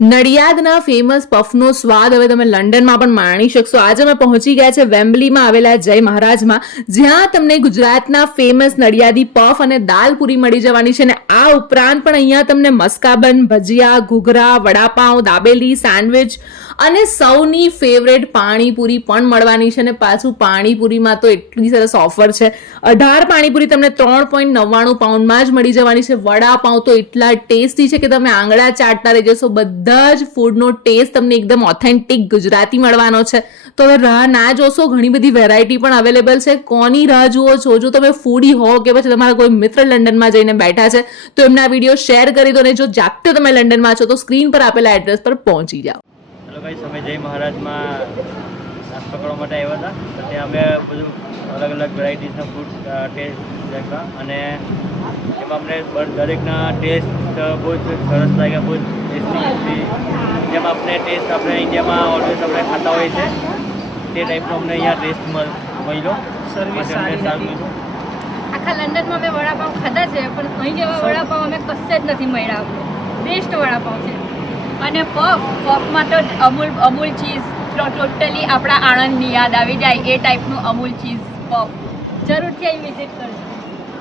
નડિયાદના famous પફનો સ્વાદ હવે તમે લંડનમાં પણ માણી શકશો. આજે અમે પહોંચી ગયા છે વેમ્બલીમાં આવેલા જય મહારાજમાં, જ્યાં તમને ગુજરાતના ફેમસ નડિયાદી પફ અને દાલ પૂરી મળી જવાની છે અને આ ઉપરાંત પણ અહીંયા તમને મસ્કાબન ભજીયા, ઘૂઘરા, વડાપાઉં, દાબેલી સેન્ડવિચ અને સૌની ફેવરેટ પાણીપુરી પણ મળવાની છે અને પાછું પાણીપુરીમાં તો એટલી સરસ ઓફર છે. અઢાર પાણીપુરી તમને ત્રણ પોઈન્ટ નવ્વાણું પાઉન્ડમાં જ મળી જવાની છે. વડાપાઉં તો એટલા ટેસ્ટી છે કે તમે આંગળા ચાટતા રહી જશો. બધા જ ફૂડનો ટેસ્ટ તમને એકદમ ઓથેન્ટિક ગુજરાતી મળવાનો છે. તો હવે રાહ ના જોશો. ઘણી બધી વેરાયટી પણ અવેલેબલ છે. કોની રાહ જુઓ? છો જો તમે ફૂડી હો કે પછી તમારા કોઈ મિત્ર લંડનમાં જઈને બેઠા છે, તો એમના વીડિયો શેર કરી દો અને જો જાગતે તમે લંડનમાં છો, તો સ્ક્રીન પર આપેલા એડ્રેસ પર પહોંચી જાઓ. ગાઈસ અમે જય મહારાજમાં નાસ્તો પકડવા માટે આવ્યા હતા. તો ત્યાં અમે બધું અલગ અલગ વેરાયટીઝના ફૂડ ટેસ્ટ દેખા અને એમાં અમને દરેકના ટેસ્ટ બહુ જ સરસ લાગ્યા બહુ જ ટેસ્ટી ટેસ્ટી જેમ આપણે ટેસ્ટ આપણે ઇન્ડિયામાં ઓલવેઝ આપણે ખાતા હોય છે તે ટાઈપનો અમને અહીંયા ટેસ્ટ મળ્યો. સર્વિસ સારું આખા લંડનમાં અમે વડાપાઉં ખાધા છે પણ અહીં જેવા વડાપાઉં અમે કશે જ નથી મળ્યા બેસ્ટ વડાપાઉં છે. અને પફ, પફમાં તો અમૂલ અમૂલ ચીઝ ટોટલી આપણા આણંદની યાદ આવી જાય, એ ટાઈપનું અમૂલ ચીઝ પફ. જરૂરથી અહીં વિઝિટ કરજો.